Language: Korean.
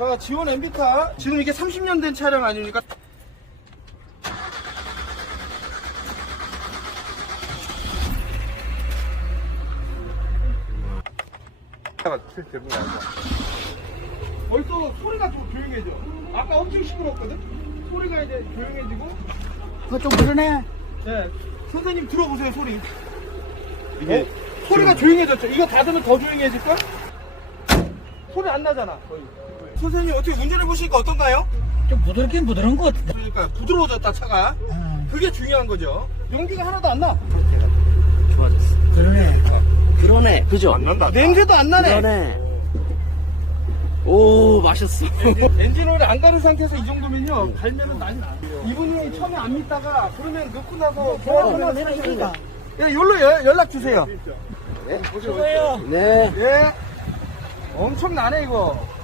자, 지원 MB카. 지금 이게 30년 된 차량 아닙니까? 벌써 소리가 좀 조용해져. 아까 엄청 시끄럽거든? 소리가 이제 조용해지고. 그거 좀 그러네. 네. 선생님 들어보세요, 소리. 이게 소리가 조용해졌죠? 이거 닫으면 더 조용해질걸? 소리 안 나잖아, 거의. 선생님 어떻게 운전해 보시니까 어떤가요? 좀 부드럽긴 부드러운 것 같은데. 그러니까 부드러워졌다, 차가. 그게 중요한 거죠. 연기가 하나도 안 나. 좋아졌어. 그러네. 그러네. 그죠? 안 난다. 냄새도 안 나네. 그러네. 오, 마셨어. 엔진오일 안 가는 상태에서 이 정도면요, 갈면은 난리 나. 이분이 처음에 안 믿다가 그러면 넣고 나서 좋아하면 내가 이기가. 그냥 여기로 연락 주세요. 수고해요. 네. 예. 엄청 나네, 이거.